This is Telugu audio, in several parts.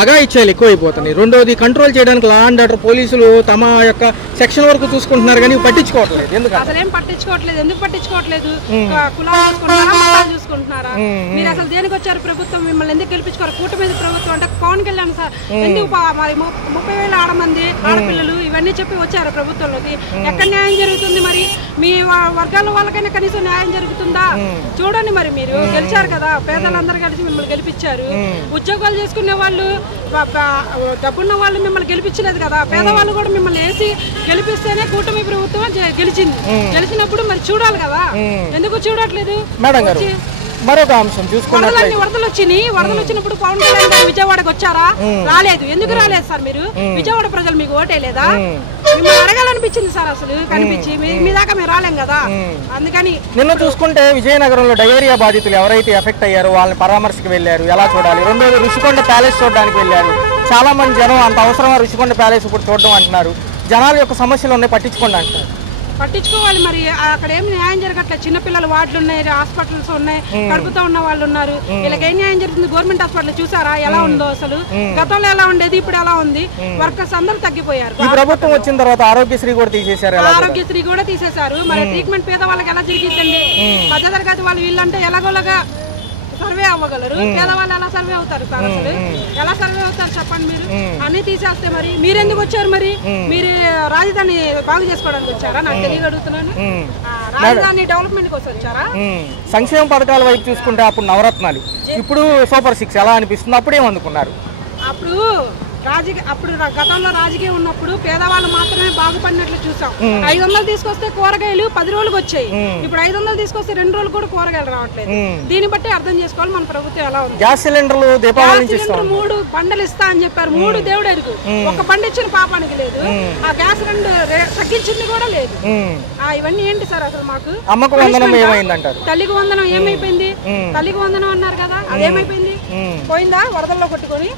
అఘాయిత్యాలు ఎక్కువైపోతున్నాయి. రెండోది కంట్రోల్ చేయడానికి లా అండ్ ఆర్డర్ పోలీసులు తమ యొక్క సెక్షన్ వరకు చూసుకుంటున్నారు కానీ పట్టించుకోవట్లేదు. ఎందుకు అసలు ఏం పట్టించుకోవట్లేదు? ఎందుకు పట్టించుకోవట్లేదు? కులాలు చూసుకుంటున్నారా, మతాలు చూసుకుంటున్నారా? మీరు అసలు దేనికి వచ్చారు? ప్రభుత్వం మిమ్మల్ని ఎందుకు గెలిపించుకోరు? కూటమి ప్రభుత్వం అంటే పవన్ కళ్యాణ్ సార్ ఎందుకు మరి 30,000 ఆడపిల్లలు ఇవన్నీ చెప్పి వచ్చారు ప్రభుత్వంలోకి. ఎక్కడ న్యాయం జరుగుతుంది? మరి మీ వర్గాల వాళ్ళకైనా కనీసం న్యాయం జరుగుతుందా? చూడండి, మరి మీరు గెలిచారు కదా, పేదలందరూ కలిసి మిమ్మల్ని గెలిపించారు. ఉద్యోగాలు చేసుకునే వాళ్ళు, డబ్బున్న వాళ్ళు మిమ్మల్ని గెలిపించలేదు కదా. పేదవాళ్ళు కూడా మిమ్మల్ని వేసి గెలిపిస్తేనే కూటమి ప్రభుత్వం గెలిచింది. గెలిచినప్పుడు మరి చూడాలి కదా, ఎందుకు చూడట్లేదు? మరొక అంశం చూసుకున్నట్లయితే వరదలు వచ్చినాయి. వరదలు వచ్చినప్పుడు పవన్ కళ్యాణ్ గారు విజయవాడకు వచ్చారా? రాలేదు. ఎందుకు రాలేదు సార్? మీరు విజయవాడ ప్రజలు మీకు ఓటేయలేదా? మిమ్మల్ని అడగాలనిపించింది సార్. అసలు కనిపించి మీ దాకా మేము రాలేం కదా, అందుకని. నిన్న చూసుకుంటే విజయనగరంలో డయేరియా బాధితులు ఎవరైతే ఎఫెక్ట్ అయ్యారో వాళ్ళని పరామర్శకు వెళ్ళారు, ఎలా చూడాలి? రెండోది రుషికొండ ప్యాలెస్ చూడడానికి వెళ్ళారు. చాలా మంది జనం అంత అవసరమా రుషికొండ ప్యాలెస్ ఇప్పుడు చూడడం అంటున్నారు. జనాల యొక్క సమస్యలు ఉన్నాయి, పట్టించుకోండి అంటున్నారు. పట్టించుకోవాలి. మరి అక్కడ ఏం న్యాయం జరగట్లేదు. చిన్నపిల్లలు వార్డులు ఉన్నాయి, హాస్పిటల్స్ ఉన్నాయి, కడుపుతో ఉన్న వాళ్ళు ఉన్నారు. వీళ్ళకి ఏం న్యాయం జరుగుతుంది? గవర్నమెంట్ హాస్పిటల్ చూసారా ఎలా ఉందో? అసలు గతంలో ఎలా ఉండేది, ఇప్పుడు ఎలా ఉంది? వర్కర్స్ అందరూ తగ్గిపోయారు. ప్రభుత్వం వచ్చిన తర్వాత ఆరోగ్యశ్రీ కూడా తీసేశారు. ఆరోగ్యశ్రీ కూడా తీసేశారు. మరి ట్రీట్మెంట్ పేద వాళ్ళకి ఎలా జరిగిద్దండి? మధ్య తరగతి వాళ్ళు వీళ్ళంటే ఎలాగోలాగా సర్వే అవ్వగలరు. పేదవాళ్ళు ఎలా సర్వే అవుతారు సార్? అసలు ఎలా సర్వే అవుతారు చెప్పండి? మీరు అన్ని తీసేస్తే మరి మీరెందుకు వచ్చారు? మరి మీరు రాజధాని బాగు చేసుకోవడానికి వచ్చారా? నాకు తెలియదు, అడుగుతున్నాను. రాజధాని డెవలప్మెంట్ కోసం వచ్చారా? సంక్షేమ పథకాల వైపు చూసుకుంటే అప్పుడు నవరత్నాలు, ఇప్పుడు సూపర్ 6 ఎలా అనిపిస్తుంది? అప్పుడేమనుకున్నారు? అప్పుడు గతంలో రాజకీయం ఉన్నప్పుడు పేదవాళ్ళు మాత్రమే బాగుపడినట్లు చూసాం. 500 తీసుకొస్తే కూరగాయలు 10 రోజులకు వచ్చాయి. ఇప్పుడు 500 తీసుకొస్తే 2 రోజులు కూడా కూరగాయలు రావట్లేదు. దీన్ని బట్టి అర్థం చేసుకోవాలి మన ప్రభుత్వం ఎలా ఉంది. గ్యాస్ సిలిండర్లు 3 బండలు ఇస్తా అని చెప్పారు. 3 దేవుడు ఎరుగు. ఒక బండి ఇచ్చిన పాపానికి లేదు. ఆ గ్యాస్ సిలిండర్ తగ్గించింది కూడా లేదు. ఇవన్నీ ఏంటి సార్ అసలు? మాకు తల్లికి వందనం ఏమైపోయింది? తల్లికి వందనం అన్నారు కదా, అదేమైపోయింది? పోయిందా వరదల్లో కొట్టుకొని?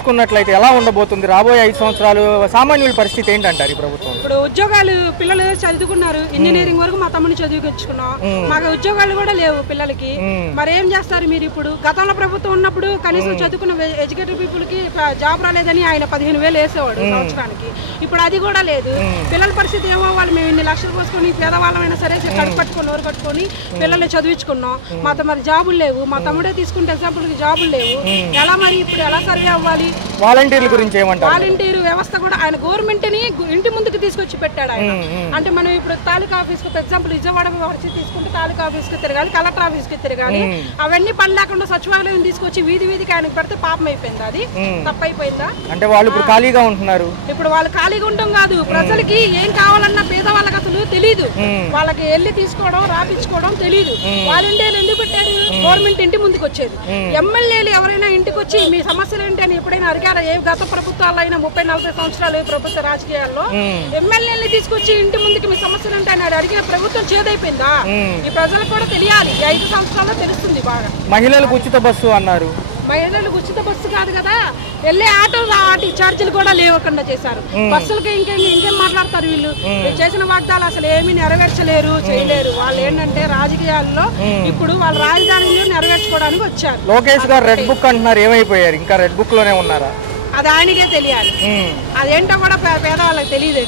చూసుకున్నట్లయితే ఎలా ఉండబోతుంది రాబోయే 5 సంవత్సరాలు? సామాన్యుల పరిస్థితి ఏంటంటారు ఈ ప్రభుత్వం? ఇప్పుడు ఉద్యోగాలు, పిల్లలు చదువుకున్నారు, ఇంజనీరింగ్ వరకు మా తమ్ముని చదువుకొచ్చుకున్నాం. మాకు ఉద్యోగాలు కూడా లేవు పిల్లలకి. మరి ఏం చేస్తారు మీరు? ఇప్పుడు గతంలో ప్రభుత్వం ఉన్నప్పుడు కనీసం చదువుకున్న ఎడ్యుకేటెడ్ పీపుల్ కి జాబ్ రాలేదని ఆయన 15,000 వేసేవాడు సంవత్సరానికి. ఇప్పుడు అది కూడా లేదు. పిల్లల పరిస్థితి ఏమవ్వాలి? మేము ఇన్ని లక్షలు పోసుకొని పేదవాళ్ళమైనా సరే కడుపు పట్టుకొని నోరు కట్టుకొని పిల్లల్ని చదివించుకున్నాం. మాతో మరి జాబులు లేవు. మా తమ్ముడే తీసుకుంటే ఎగ్జాంపుల్ జాబులు లేవు. ఎలా మరి ఇప్పుడు ఎలా సర్వే అవ్వాలి? వాలంటీర్ల గురించి ఏమంటారు? వాలంటీర్ వ్యవస్థ కూడా ఆయన గవర్నమెంట్ ని ఇంటి ముందుకు తీసుకొచ్చి పెట్టాడు ఆయన. అంటే మనం ఇప్పుడు తాలూకా ఆఫీస్ కు ఎగ్జాంపుల్ విజయవాడ తీసుకుంటే తాలూకా ఆఫీస్ కి తిరగాలి, కలెక్టర్ ఆఫీస్ కి తిరగాలి. అవన్నీ పని లేకుండా సచివాలయం తీసుకొచ్చి వీధికి ఆయనకు పెడితే పాపం అయిపోయింది. అది తప్పైపోయిందా? అంటే వాళ్ళు ఇప్పుడు ఖాళీగా ఉంటున్నారు. ఇప్పుడు వాళ్ళు ఖాళీగా ఉండడం కాదు, ప్రజలకి ఏం కావాలన్నా పేదవాళ్ళకి అసలు తెలీదు. వాళ్ళకి వెళ్ళి తీసుకోవడం, రాపించుకోవడం తెలీదు. వాలంటీర్లు ఎందుకు పెట్టారు? గవర్నమెంట్ ఇంటి ముందుకు వచ్చేది. ఎమ్మెల్యేలు ఎవరైనా ఇంటికి వచ్చి మీ సమస్యలు ఏంటి అని ఎప్పుడైనా అడిగారా? ఏ గత ప్రభుత్వాల్లో అయినా 30-40 సంవత్సరాలు ప్రభుత్వ రాజకీయాల్లో ఎమ్మెల్యేని తీసుకొచ్చి ఇంటి ముందుకి మీ సమస్యలు అంటే ఆయన అడిగిన ప్రభుత్వం చేదైపోయిందా? ఈ ప్రజలకు కూడా తెలియాలి. 5 సంవత్సరాల్లో తెలుస్తుంది బాగా. మహిళలకు ఉచిత బస్సు అన్నారు. మహిళలకు ఉచిత బస్సు కాదు కదా, వెళ్ళే ఆటో వాటి ఛార్జీలు కూడా లేవకుండా చేశారు. బస్సులకి ఇంకేం మాట్లాడతారు వీళ్ళు? చేసిన వాగ్దాలు అసలు ఏమీ నెరవేర్చలేరు, చేయలేరు. వాళ్ళు ఏంటంటే రాజకీయాల్లో ఇప్పుడు వాళ్ళ రాజధానిలో నెరవేర్చుకోవడానికి వచ్చారు. లోకేష్ గారు రెడ్ బుక్ అంటున్నారు, ఏమైపోయారు? ఇంకా రెడ్ బుక్ లోనే ఉన్నారా? అది ఆయనకే తెలియాలి. అదేంటో కూడా పేదవాళ్ళకి తెలియదు.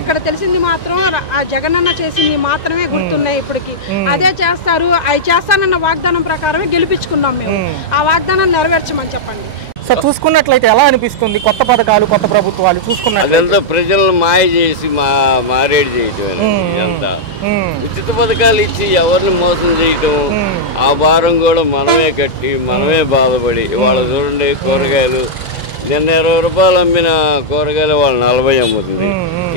ఇక్కడ తెలిసింది మాత్రం ఆ జగనన్న చేసింది మాత్రమే గుర్తున్నాయి ఇప్పటికి. అదే చేస్తారు, అవి చేస్తానన్న వాగ్దానం ప్రకారమే గెలిపించుకున్నాం మేము. ఆ వాగ్దానాన్ని నెరవేర్చమని చెప్పండి. సార్ చూసుకున్నట్లయితే ఎలా అనిపిస్తుంది కొత్త పథకాలు, కొత్త ప్రభుత్వాలు చూసుకున్నట్లయితే? ప్రజలను మాయ చేసి మారేడు చేయటం, ఇదంతా ఉచిత పథకాలు ఇచ్చి ఎవరిని మోసం చేయటం, ఆ భారం కూడా మనమే కట్టి మనమే బాధపడి. ఇవాళ చూడండి కూరగాయలు, నిన్న 20 రూపాయలు అమ్మిన కూరగాయలు వాళ్ళు 40 అమ్ముతుంది.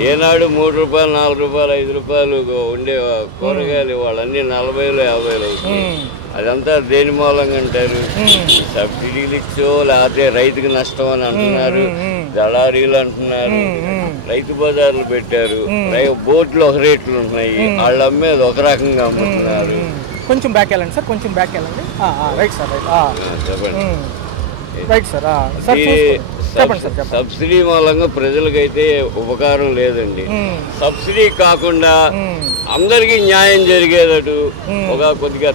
ఏనాడు 3 రూపాయలు, 4 రూపాయలు, 5 రూపాయలు ఉండే కూరగాయలు వాళ్ళన్నీ 40, 50 అవుతుంది. అదంతా దేని మూలంగా అంటారు? సబ్సిడీలు ఇచ్చో లేకపోతే రైతుకి నష్టం అని అంటున్నారు, దళారీలు అంటున్నారు, రైతు బజార్లు పెట్టారు, బోట్లు ఒక రేట్లు ఉంటున్నాయి, వాళ్ళు అమ్మేది ఒక రకంగా అమ్ముతున్నారు. కొంచెం బ్యాక్ వెళ్ళండి సార్, కొంచెం బ్యాక్ వెళ్ళండి. రైట్ సార్, చెప్పండి. Right sir. సబ్సిడీ మూలంగా ప్రజలకైతే ఉపకారం లేదండి. సబ్సిడీ కాకుండా అందరికీ న్యాయం జరిగేటట్టు ఒక కొద్దిగా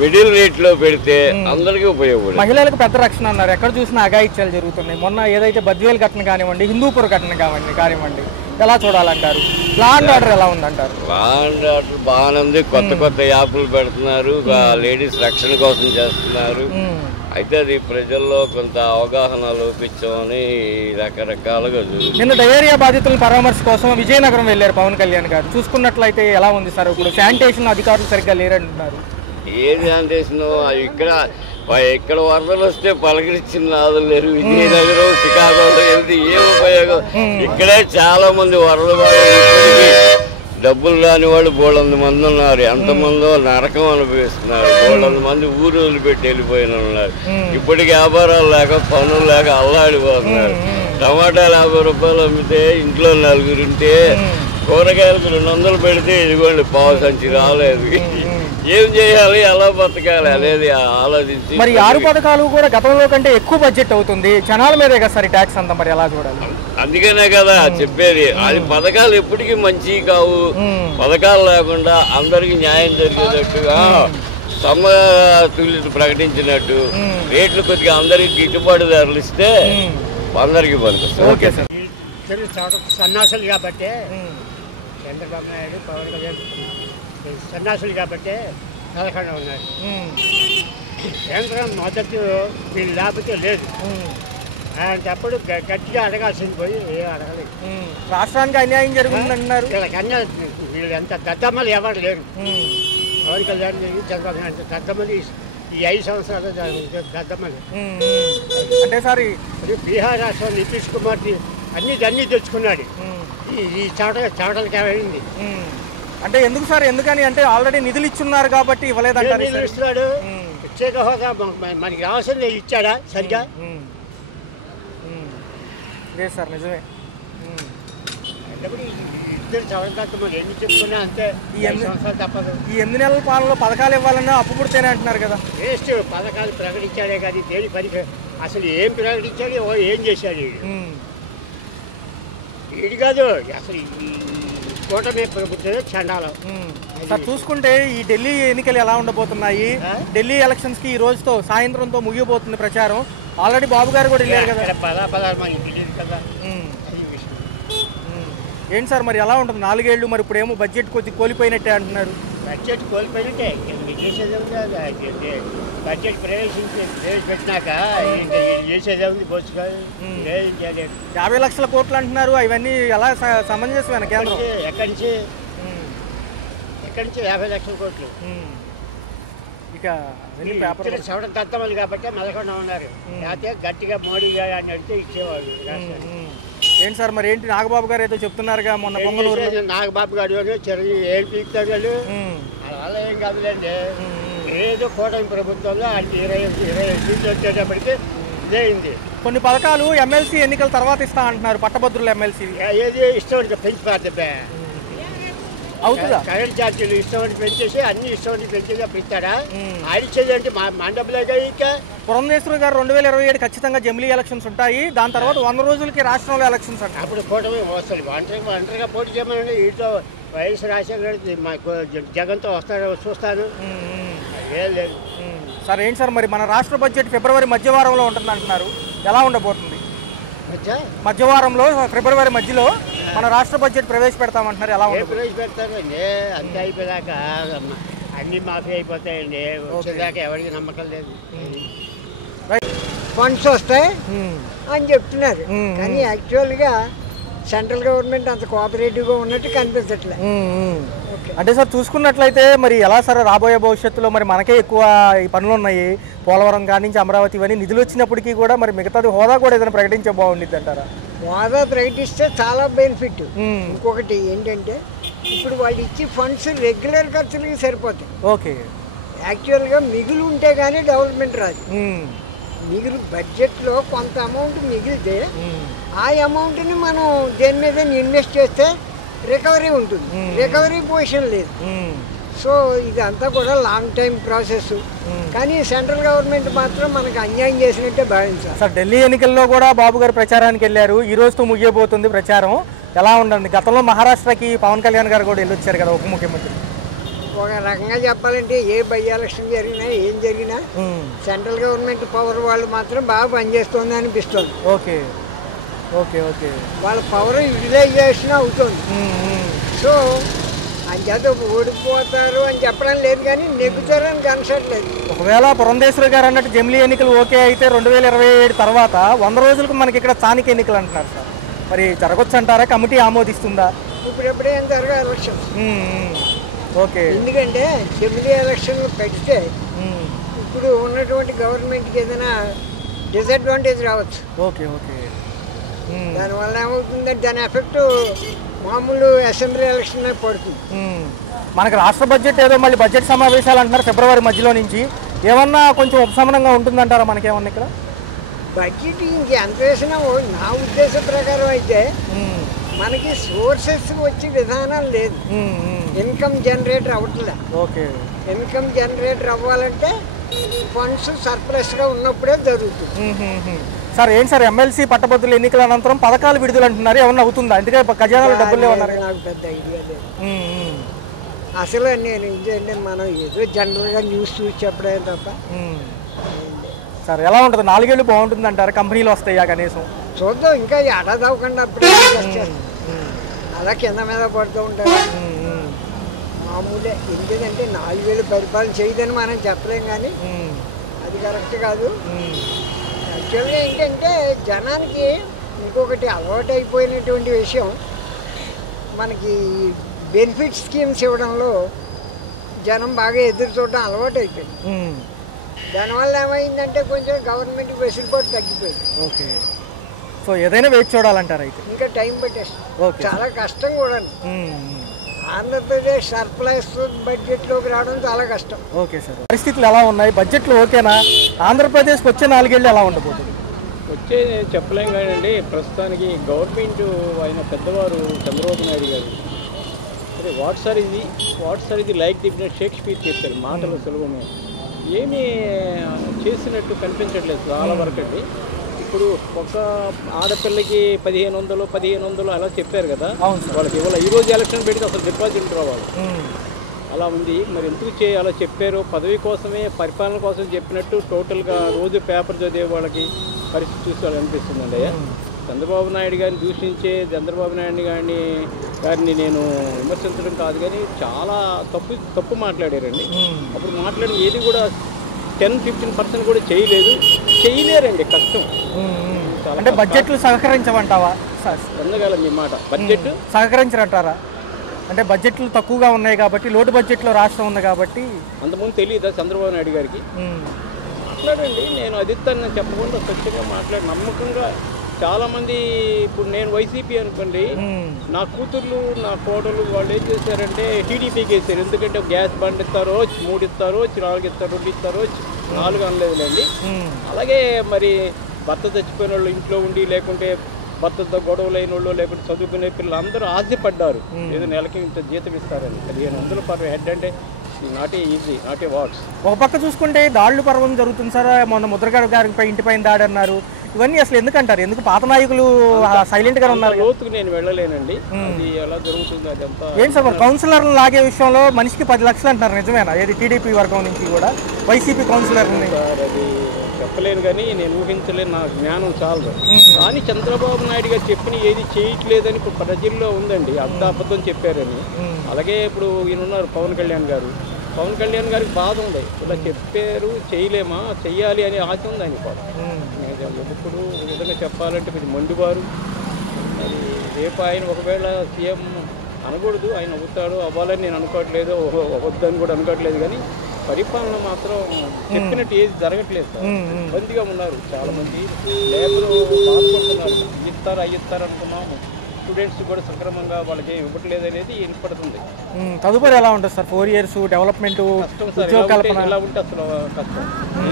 మిడిల్ రేట్ లో పెడితే అందరికీ ఉపయోగపడుతుంది. మహిళలకు పెద్ద రక్షణ అన్నారు, ఎక్కడ చూసినా అఘాయిత్యాలు జరుగుతున్నాయి. మొన్న ఏదైతే బద్వేలు ఘటన కానివ్వండి, హిందూపూర్ ఘటన కానివ్వండి, ఎలా చూడాలంటారు? లా అండ్ ఆర్డర్ ఎలా ఉందంటారు? లా అండ్ ఆర్డర్ బాగానే ఉంది. కొత్త యాప్లు పెడుతున్నారు, లేడీస్ రక్షణ కోసం చేస్తున్నారు. అయితే అది ప్రజల్లో కొంత అవగాహన లోపించామని రకరకాలుగా జరుగుతుంది. నిన్న డయేరియా బాధితుల పరామర్శ కోసం విజయనగరం వెళ్ళారు పవన్ కళ్యాణ్ గారు. చూసుకున్నట్లయితే ఎలా ఉంది సార్? ఇప్పుడు శానిటేషన్ అధికారులు సరిగ్గా లేరంటున్నారు. ఏ శానిటేషన్ ఇక్కడ వరదలు వస్తే పలకరించిన నాదులు లేరు. విజయనగరం, శ్రీకాకుళంలో వెళ్తే ఏం ఉపయోగం? ఇక్కడే చాలా మంది వరద డబ్బులు రాని వాళ్ళు 300 మంది ఉన్నారు. ఎంతమందో నరకం అనుభవిస్తున్నారు. 300 మంది ఊరు వదిలిపెట్టి వెళ్ళిపోయిన ఉన్నారు. ఇప్పటికి వ్యాపారాలు లేక పనులు లేక అల్లాడిపోతున్నారు. టమాటాలు 50 రూపాయలు అమ్మితే ఇంట్లో 4 ఉంటే కూరగాయలకు 200 పెడితే ఇదిగోండి పావు సంచి రాలేదు. ఏం చేయాలి, ఎలా బతకాలి అనేది ఆలోచించి. మరి 6 పథకాలు కూడా గతంలో కంటే ఎక్కువ బడ్జెట్ అవుతుంది. జనాల మీదే కదా సార్ ట్యాక్స్ అంతా, మరి ఎలా చూడాలి? అందుకనే కదా చెప్పేది. అది పథకాలు ఎప్పటికీ మంచివి కావు. పథకాలు లేకుండా అందరికి న్యాయం జరిగేటట్టుగా సమతుల్యత ప్రకటించినట్టు రేట్లు కొద్దిగా అందరికి గిట్టుబాటు ధరలు ఇస్తే అందరికి పనికొస్తుంది. Okay sir. సన్నాసులు కాబట్టి చంద్రబాబు నాయుడు, పవన్ కళ్యాణ్ సన్నాసులు కాబట్టి పథకంగా ఉన్నారు. కేంద్రం మద్దతు వీళ్ళు లేకపోతే లేదు. అలాంటప్పుడు గట్టిగా అడగాల్సింది పోయి ఏం అడగలేదు. రాష్ట్రానికి అన్యాయం జరుగుతుందంటున్నారు. వీళ్ళకి అన్యాయం. వీళ్ళు ఎంత దద్దమ్మలు ఎవరు లేరు. పవన్ కళ్యాణ్ చంద్రబాబు నాయుడు దద్దమ్మలు ఈ 5 సంవత్సరాలు దద్దమ్మలు. అంటే సార్ బీహార్ రాష్ట్రం నితీష్ కుమార్కి అన్నీ తెచ్చుకున్నాడు. ఈ చావటలకి ఏమైంది అంటే ఎందుకు సార్? ఎందుకని అంటే ఆల్రెడీ నిధులు ఇచ్చున్నారు కాబట్టి ఇవ్వలేదంటారు. నిధులు ఇస్తున్నాడు. ప్రత్యేక హోదా మనకి రావాల్సిందే ఇచ్చాడా సరిగా? లేదు సార్, నిజమే. ఇద్దరు చవరదాకా మరి ఎన్ని చెప్పుకున్నా అంతే. ఈ 8 సంవత్సరాలు తప్పదు. ఈ 8 నెలల పాలనలో పథకాలు ఇవ్వాలన్నా అప్పు పుడితేనే అంటున్నారు కదా. వేస్ట్. పథకాలు ప్రకటించాడే కానీ దేని పనికి అసలు ఏం ప్రకటించాడు, ఏం చేశాడు వీడు కాదు. అసలు కూటమి ప్రభుత్వమే చండాలం. సార్ చూసుకుంటే ఈ ఢిల్లీ ఎన్నికలు ఎలా ఉండబోతున్నాయి? ఢిల్లీ ఎలక్షన్స్ కి ఈ రోజుతో సాయంత్రంతో ముగియబోతుంది ప్రచారం. ఆల్రెడీ బాబు గారు కూడా వెళ్ళారు కదా. ఏంటి సార్ మరి ఎలా ఉంటుంది? 4 ఏళ్ళు మరి ఇప్పుడేమో బడ్జెట్ కొద్దిగా కోల్పోయినట్టే అంటున్నారు. బడ్జెట్ కోల్పోయినట్టే బడ్జెట్ ప్రవేశపెట్టినాక చేసేదే ఉంది. బొచ్చు కాదు, 50 లక్షల కోట్లు అంటున్నారు. అవన్నీ ఎలా సమంజసమైన కేంద్రం? ఎక్కడి నుంచి 50 లక్షల కోట్లు. ఇక చవడం తత్తమలు కాబట్టి మెదకుండా ఉన్నారు. లేకపోతే గట్టిగా మోడీ అని అడిగితే ఇచ్చేవాడు. ఏంటి సార్ మరి ఏంటి? నాగబాబు గారు ఏదో చెప్తున్నారుగా మొన్న పొంగనూరు. నాగబాబు గారు చెరువు ఏం పీకుతారు వాళ్ళు. అలా ఏం కాదులేండి. ఏదో కూటమి ప్రభుత్వంలో అంటే 20 సీట్లు వచ్చేటప్పటికి ఇదేంది. కొన్ని పథకాలు ఎమ్మెల్సీ ఎన్నికల తర్వాత ఇస్తా అంటున్నారు. పట్టభద్రుల ఎమ్మెల్సీ ఏది ఇష్టం అంటే పెంచి పారితే అవుతుందా? కరెంట్ ఛార్జీలు ఇష్టం అంటే పెంచేసి అన్ని ఇష్టం అంటే పెంచేసి అప్పుడు ఇస్తాడా? ఆడిచ్చేది అంటే మా డబ్బులేగా. ఇక పురంధేశ్వరి గారు 2027 ఖచ్చితంగా జమిలీ ఎలక్షన్స్ ఉంటాయి. దాని తర్వాత 100 రోజులకి రాష్ట్రంలో ఎలక్షన్స్ అంటారు. అప్పుడు కూటమి వస్తుంది. ఒంటరిగా పోటీ చేయమని వీటితో వైఎస్ రాజశేఖర జగన్తో వస్తాడు చూస్తాను. ఏం లేదు సార్. ఏంటి సార్ మరి మన రాష్ట్ర బడ్జెట్ ఫిబ్రవరి మధ్యవారంలో ఉంటుంది అంటున్నారు. ఎలా ఉండబోతుంది? మధ్యవారంలో ఫిబ్రవరి మధ్యలో మన రాష్ట్ర బడ్జెట్ ప్రవేశపెడతామంటున్నారు. ఎలా ఉంటుంది? ప్రవేశపెడతారండి అంతే అయిపోయాక అన్ని మాఫీ అయిపోతాయండి. వచ్చేదాకా ఎవరికి నమ్మకం లేదు. ఫండ్స్ వస్తాయి అని చెప్తున్నారు కానీ యాక్చువల్గా సెంట్రల్ గవర్నమెంట్ అంత కోఆపరేటివ్గా ఉన్నట్టు కనిపించట్లేదు. అంటే సార్ చూసుకున్నట్లయితే మరి ఎలా సార్ రాబోయే భవిష్యత్తులో మరి మనకే ఎక్కువ ఈ పనులు ఉన్నాయి. పోలవరం కాడి నుంచి అమరావతి ఇవన్నీ నిధులు వచ్చినప్పటికీ కూడా మరి మిగతాది హోదా కూడా ఏదైనా ప్రకటించే బాగుండిద్ది అంటారా? హోదా ప్రకటిస్తే చాలా బెనిఫిట్. ఇంకొకటి ఏంటంటే ఇప్పుడు వాళ్ళు ఇచ్చి ఫండ్స్ రెగ్యులర్ ఖర్చులకి సరిపోతాయి. ఓకే. యాక్చువల్గా మిగులు ఉంటే కానీ డెవలప్మెంట్ రాదు. మిగులు బడ్జెట్లో కొంత అమౌంట్ మిగిలితే ఆ అమౌంట్ని మనం దేని మీద ఇన్వెస్ట్ చేస్తే రికవరీ ఉంటుంది. రికవరీ పొజిషన్ లేదు. సో ఇదంతా కూడా లాంగ్ టైం ప్రాసెస్. కానీ సెంట్రల్ గవర్నమెంట్ మాత్రం మనకు అన్యాయం చేసినట్టే భావించాలి. సార్ ఢిల్లీ ఎన్నికల్లో కూడా బాబు గారు ప్రచారానికి వెళ్ళారు. ఈ రోజుతో ముగియబోతుంది ప్రచారం. ఎలా ఉండండి? గతంలో మహారాష్ట్రకి పవన్ కళ్యాణ్ గారు కూడా వెళ్ళొచ్చారు కదా ఉప ముఖ్యమంత్రి. ఒక రకంగా చెప్పాలంటే ఏ బై ఎలక్షన్ జరిగినా ఏం జరిగినా సెంట్రల్ గవర్నమెంట్ పవర్ వాళ్ళు మాత్రం బాగా పనిచేస్తుంది అనిపిస్తుంది. ఓకే ఓకే ఓకే వాళ్ళ పవర్ యూటిలైజేషన్ అవుతుంది. సో అంచేత ఓడిపోతారు అని చెప్పడం లేదు, కానీ నెగ్గుతారు అని కనసట్లేదు. ఒకవేళ పురంధేశ్వరి గారు అన్నట్టు జమిలీ ఎన్నికలు ఓకే అయితే 2027 తర్వాత 100 రోజులకు మనకి ఇక్కడ స్థానిక ఎన్నికలు అంటున్నారు సార్. మరి జరగొచ్చు అంటారా? కమిటీ ఆమోదిస్తుందా? ఇప్పుడెప్పుడే ఏం జరగా ఎలక్షన్. ఓకే. ఎందుకంటే జమిలీ ఎలక్షన్లు పెడితే ఇప్పుడు ఉన్నటువంటి గవర్నమెంట్కి ఏదైనా డిసడ్వాంటేజ్ రావచ్చు. Okay okay. దానివల్ల ఏమవుతుందంటే దాని ఎఫెక్ట్ మామూలు అసెంబ్లీ ఎలక్షన్ పడుతుంది. మనకి రాష్ట్ర బడ్జెట్ ఏదో మళ్ళీ బడ్జెట్ సమావేశాలు అంటున్నారు ఫిబ్రవరి మధ్యలో నుంచి. ఏమన్నా కొంచెం ఉపశమనంగా ఉంటుందంటారా మనకేమన్నా ఇక్కడ? బడ్జెట్ ఇంకెంత వేసినా నా ఉద్దేశ ప్రకారం అయితే మనకి సోర్సెస్ వచ్చే విధానం లేదు. ఇన్కమ్ జనరేటర్ అవ్వట్లే. ఓకే. ఇన్కమ్ జనరేటర్ అవ్వాలంటే ఫండ్స్ సర్ప్లస్గా ఉన్నప్పుడే జరుగుతుంది. సార్ ఏంటి సార్ ఎమ్మెల్సీ పట్టభద్రుల ఎన్నికల అనంతరం పథకాలు విడుదల అంటున్నారు, ఏమన్నా అవుతుందా? అందుకే ఖజానాలో డబ్బులు లేవన్నారు. నాకు పెద్ద ఐడియా లేదు అసలు. నేను ఏంటంటే మనం ఏదో జనరల్గా న్యూస్ చూసి చెప్పడమే తప్ప. సార్ ఎలా ఉంటుంది? 4 ఏళ్ళు బాగుంటుంది అంటారు, కంపెనీలు వస్తాయా కనీసం? చూద్దాం, ఇంకా ఏడాది అవ్వకుండా అప్పుడే అలా కింద మీద పడుతూ ఉంటారు. మామూలే. ఎందుకంటే 4 ఏళ్ళు పరిపాలన చేయదని మనం చెప్పలేం, కానీ అది కరెక్ట్ కాదు. యాక్చువల్గా ఏంటంటే జనానికి ఇంకొకటి అలవాటు అయిపోయినటువంటి విషయం, మనకి బెనిఫిట్ స్కీమ్స్ ఇవ్వడంలో జనం బాగా ఎదురు చూడడం అలవాటు అయిపోయింది. దానివల్ల ఏమైందంటే కొంచెం గవర్నమెంట్ వెసులుబాటు తగ్గిపోయింది. ఓకే. సో ఏదైనా వేచి చూడాలంటారు అయితే? ఇంకా టైం పట్టేస్తుంది, చాలా కష్టం కూడా. ఆంధ్రప్రదేశ్ సర్ప్లస్ బడ్జెట్లోకి రావడం చాలా కష్టం. Okay sir. పరిస్థితులు ఎలా ఉన్నాయి? బడ్జెట్లో ఓకేనా? ఆంధ్రప్రదేశ్కి వచ్చే 4 ఏళ్ళు ఎలా ఉండబోతుంది? వచ్చే చెప్పలేం కానండి. ప్రస్తుతానికి గవర్నమెంట్ ఆయన పెద్దవారు చంద్రబాబు నాయుడు గారు అదే వాట్సార్ ఇది లైక్ ది షేక్స్పియర్ చెప్పారు. మాటలు సులభమే, ఏమీ చేసినట్టు కనిపించట్లేదు చాలా వరకు అండి. ఇప్పుడు ఒక ఆడపిల్లకి 1500 అలా చెప్పారు కదా, వాళ్ళకి ఇవాళ ఈరోజు ఎలక్షన్ పెడితే అసలు డిపాజిట్ రావాలి అలా ఉంది. మరి ఎందుకు అలా చెప్పారు? పదవి కోసమే, పరిపాలన కోసం చెప్పినట్టు టోటల్గా రోజు పేపర్ చదివే వాళ్ళకి పరిస్థితి చూసి వాళ్ళు అనిపిస్తుందండి. అయ్యా చంద్రబాబు నాయుడు గారిని దూషించే చంద్రబాబు నాయుడు గారిని నేను విమర్శించడం కాదు, కానీ చాలా తప్పు మాట్లాడారండి. అప్పుడు మాట్లాడిన ఏది కూడా 10-15% కూడా చేయలేరండి. కష్టం. అంటే బడ్జెట్లు సహకరించమంటావా? పొందగల మీ మాట బడ్జెట్ సహకరించరంటారా? అంటే బడ్జెట్లు తక్కువగా ఉన్నాయి కాబట్టి, లోటు బడ్జెట్లో రాష్ట్రం ఉంది కాబట్టి. అంతకుముందు తెలియదా చంద్రబాబు నాయుడు గారికి? మాట్లాడండి, నేను అదిస్తాను చెప్పకుండా స్వచ్ఛంగా మాట్లాడి నమ్మకంగా. చాలామంది ఇప్పుడు నేను వైసీపీ అనుకోండి, నా కూతుర్లు నా కోడలు వాళ్ళు ఏం చేశారంటే టీడీపీకి వేసారు. ఎందుకంటే గ్యాస్ బండ్ ఇస్తారో 3 ఇస్తారో 4 ఇస్తారు, 2 ఇస్తారో 4 అనలేదులేండి. అలాగే మరి భర్త చచ్చిపోయిన వాళ్ళు ఇంట్లో ఉండి, లేకుంటే భర్తతో గొడవలైన వాళ్ళు, లేకుంటే చదువుకునే పిల్లలు అందరూ ఆశపడ్డారు ఏదో నెలకి ఇంత జీతం ఇస్తారని. 1500 పర్ హెడ్ అంటే నాటే ఈజీ, నాటే వాట్స్. ఒక పక్క చూసుకుంటే దాడులు పర్వం జరుగుతుంది సార్. మొన్న ముద్రగడ గారిపై ఇంటిపైన దాడి అన్నారు. ఇవన్నీ అసలు ఎందుకంటారు? ఎందుకు పాత నాయకులు సైలెంట్ గా ఉన్నారు? లోతుకు నేను వెళ్ళలేనండి, అది ఎలా జరుగుతుంది అదంతా. ఏంటి సార్ మరి కౌన్సిలర్లు లాగే విషయంలో మనిషికి 10 లక్షలు అంటారు, నిజమేనా? ఏది టీడీపీ వర్గం నుంచి కూడా వైసీపీ కౌన్సిలర్ని? సార్ అది చెప్పలేను, కానీ నేను ఊహించలేను, నా జ్ఞానం చాలదు. కానీ చంద్రబాబు నాయుడు గారు చెప్పిన ఏది చేయట్లేదని ఇప్పుడు ప్రజల్లో ఉందండి, అబద్ధం చెప్పారని. అలాగే ఇప్పుడు ఈయన ఉన్నారు పవన్ కళ్యాణ్ గారికి బాధ ఉంది, ఇలా చెప్పారు చేయలేమా, చెయ్యాలి అనే ఆశ ఉంది ఆయన కూడా. ఎప్పుడు ఒక విధంగా చెప్పాలంటే ఇది మొండివారు. మరి రేపు ఆయన ఒకవేళ సీఎం అనకూడదు, ఆయన అవుతాడు అవ్వాలని నేను అనుకోవట్లేదు, వద్దని కూడా అనుకోవట్లేదు, కానీ పరిపాలన మాత్రం చెప్పినట్టు ఏది జరగట్లేదు సార్. ఇబ్బందిగా ఉన్నారు చాలా మంది, లేబర్ బాధపడుతున్నారు. ఇస్తారు అనుకున్నాము, స్టూడెంట్స్ కూడా సక్రమంగా వాళ్ళకి ఇవ్వట్లేదు అనేది వినపడుతుంది. తదుపరి ఎలా ఉంటుంది సార్? 4 years డెవలప్మెంట్ కష్టం సార్. ఇలా ఉంటే అసలు కష్టం.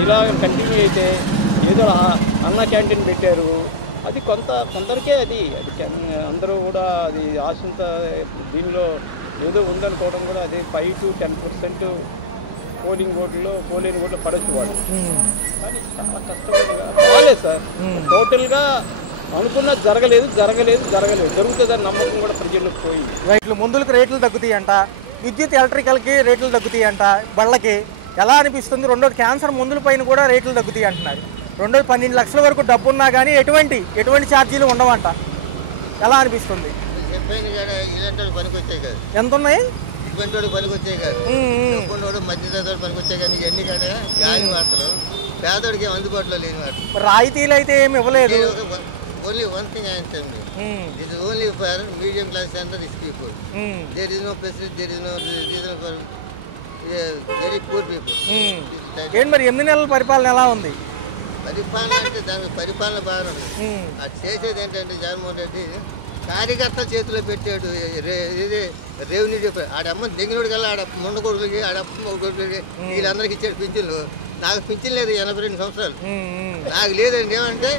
ఇలా కంటిన్యూ అయితే ఏదో అన్న క్యాంటీన్ పెట్టారు, అది కొందరికే అది అందరూ కూడా అది ఆశంత దీనిలో ఏదో ఉందనుకోవడం కూడా అది 5 to 10% పోలింగ్ ఓట్లు పడచ్చు వాళ్ళు. కానీ చాలా కష్టంగా రాలేదు సార్. టోటల్గా అనుకున్నది జరగలేదు. జరుగుతుందని నమ్మకం కూడా ప్రజలకు పోయింది. రైట్లు మందులకు రేట్లు తగ్గుతాయి అంట, విద్యుత్ ఎలక్ట్రికల్కి రేట్లు తగ్గుతాయి అంట, బళ్ళకి ఎలా అనిపిస్తుంది? రెండోది క్యాన్సర్ మందుల పైన కూడా రేట్లు తగ్గుతాయి అంటున్నారు. రెండోది 12 లక్షల వరకు డబ్బు ఉన్నా కానీ ఎటువంటి ఛార్జీలు ఉండవంట. ఎలా అనిపిస్తుంది? ఎంత ఉన్నాయి? పేదోడికి అందుబాటులో లేని వాడు. రాయితీలు అయితే ఏమి ఇవ్వలేదు. Only one thing I tell you, this is only for medium class and rich people. There is no facility, there is no reason for very poor people. ఏంటి మరి 8 నెలల పరిపాలన ఎలా ఉంది? పరిపాలన అంటే దాని పరిపాలన బాగా ఉంది. అది చేసేది ఏంటంటే జగన్మోహన్ రెడ్డి కార్యకర్త చేతిలో పెట్టాడు. ఇది రెవెన్యూ డిపార్ట్మెంట్ ఆడమ్మ దిగినోడు కల్లా ఆడ ముండ కొడుకులకి ఆడమ్మ కొడుకులకి వీళ్ళందరికీ ఇచ్చాడు పింఛన్లు. నాకు పింఛన్ లేదు 82 సంవత్సరాలు. నాకు లేదండి. ఏమంటే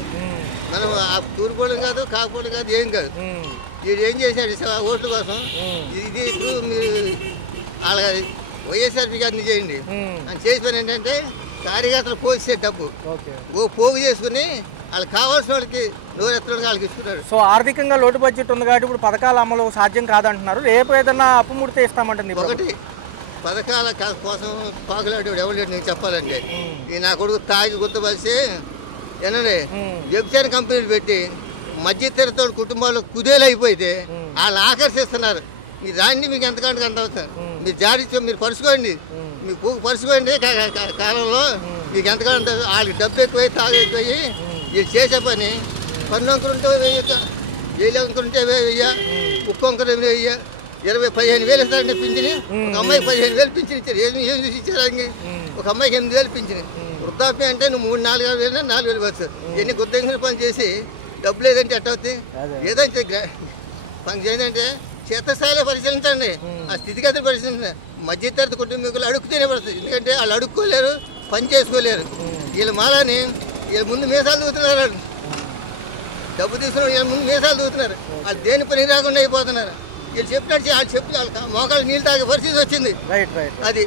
మనం ఆ తూర్పోవడం కాదు, కాకపోవడం కాదు, ఏం కాదు. వీడు ఏం చేసినాడు ఓట్ల కోసం, ఇది ఇప్పుడు మీరు వాళ్ళ వైఎస్ఆర్పీ గారిని చేయండి అని చేసి పని ఏంటంటే కార్యకర్తలు పోసే డబ్బు పోగు చేసుకుని వాళ్ళకి కావాల్సిన వాళ్ళకి నోరెత్తడానికి వాళ్ళకి ఇస్తున్నారు. సో ఆర్థికంగా లోటు బడ్జెట్ ఉంది కాబట్టి ఇప్పుడు పథకాల అమలు సాధ్యం కాదంటున్నారు. రేపు ఏదన్నా అప్పు ముడితే ఇస్తామంటుంది. ఒకటి పథకాల కోసం పాకులాడు ఎవరు లేడు నీకు చెప్పాలంటే. ఈ నా కొడుకు తాగి గుర్తుపరిచి ఏనండి వ్యభిచార కంపెనీలు పెట్టి మధ్యతరగతి కుటుంబాలు కుదేలు అయిపోతే వాళ్ళని ఆకర్షిస్తున్నారు. మీ దాన్ని మీకు ఎంతకంటే అంత అవుతారు. మీరు జారీ మీరు పరుచుకోండి, మీకు పరుచుకోండి. కాలంలో మీకు ఎంతకంటే వాళ్ళకి డబ్బు ఎక్కువై తాగు ఎక్కువయ్యి వీళ్ళు చేసే పని పన్ను అంకులుంటే వెయ్యక, వేలు అంకులుంటే వెయ్య, ఉప్పు అంకులు వెయ్య, 15,000 ఇస్తారండి పింఛని. ఒక అమ్మాయికి 15,000 పింఛన్ ఇచ్చారు. ఏం చూసి ఇచ్చారు? ఒక అమ్మాయికి 8,000 పింఛని. వృద్ధాప్యం అంటే నువ్వు 3-4 వేలు 4,000 వచ్చు. ఎన్ని గుర్తించిన పని చేసి డబ్బు లేదంటే ఎట్ట అవుతాయి? ఏదంటే పని ఏంటంటే క్షేత్రస్థాయిలో పరిశీలించండి, ఆ స్థితిగతులు పరిశీలించండి. మధ్యతరగతి కుటుంబీకులు అడుగుతూనే పడుతుంది. ఎందుకంటే వాళ్ళు అడుక్కోలేరు, పని చేసుకోలేరు. వీళ్ళ మాలని వీళ్ళ ముందు మీసాలు దూతున్నారు. డబ్బు తీసుకున్న వీళ్ళ ముందు మీసాలు దూతున్నారు. వాళ్ళు దేని పని రాకుండా అయిపోతున్నారు. వీళ్ళు చెప్పినట్టు వాళ్ళు చెప్పి వాళ్ళ మోకాళ్ళు నీళ్ళు తాగే పరిస్థితి వచ్చింది. అది